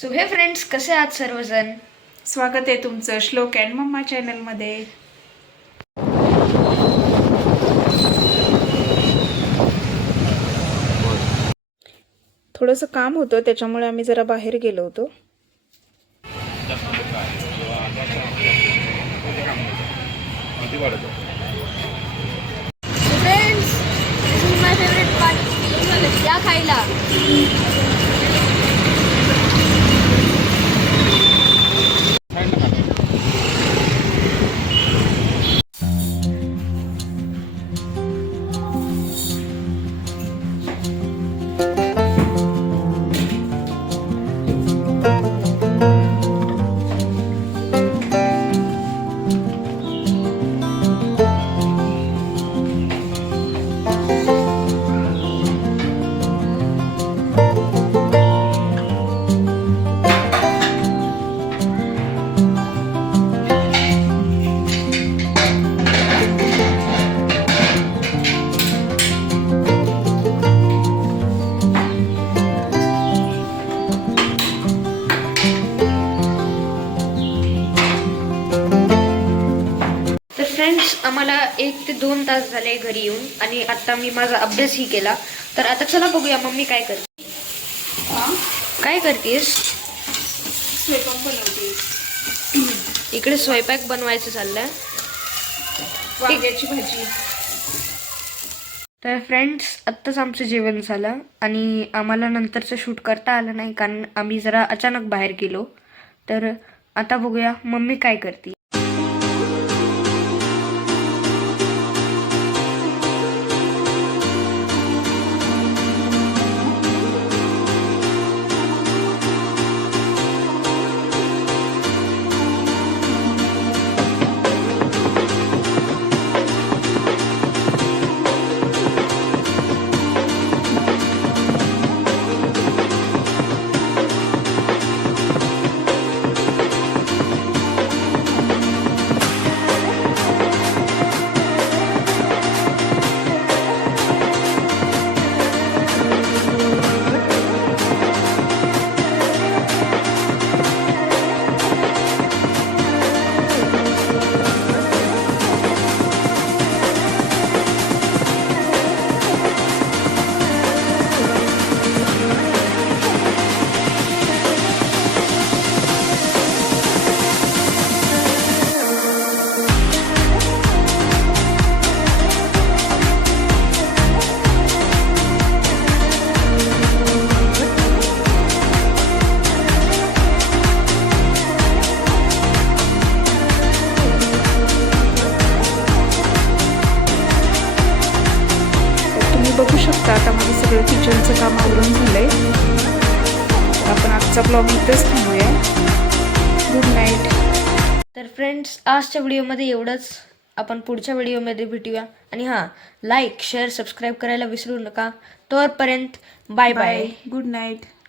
So हे friends, कसे आहात सर्वजण? स्वागत आहे तुमचं श्लोक अँड मम्मा चॅनलमध्ये. थोडंसं काम होतं त्याच्यामुळे आम्ही जरा बाहेर गेलो होतो. Friends, this is my favourite part. या खायला. तर फ्रेंड्स, आम्हाला 1 ते 2 तास झाले घरी येऊन आणि आता मी माझा अभ्यासही केला. तर आता चला बघूया मम्मी काय करते. काय करतेस? स्वयंपाक बनवते. इकडे स्वयंपाक बनवायचं चाललंय. वांग्याची भाजी. तर फ्रेंड्स, आत्ताच आमचं जेवण झालं आणि आम्हाला नंतरचं शूट करता आलं नाही कारण आम्ही जरा अचानक बाहेर गेलो. तर आता बघूया मम्मी काय करते. बघू शकता आता माझं सगळं किचनचं काम आवरून झालंय. आपण आजचा ब्लॉग इथेच थांबूया. Good night. तर फ्रेंड्स, आजच्या व्हिडिओमध्ये एवढंच. आपण पुढच्या व्हिडिओमध्ये भेटूया. आणि हां, लाईक शेअर सबस्क्राईब करायला विसरू नका. तोपर्यंत बाय बाय. Good night.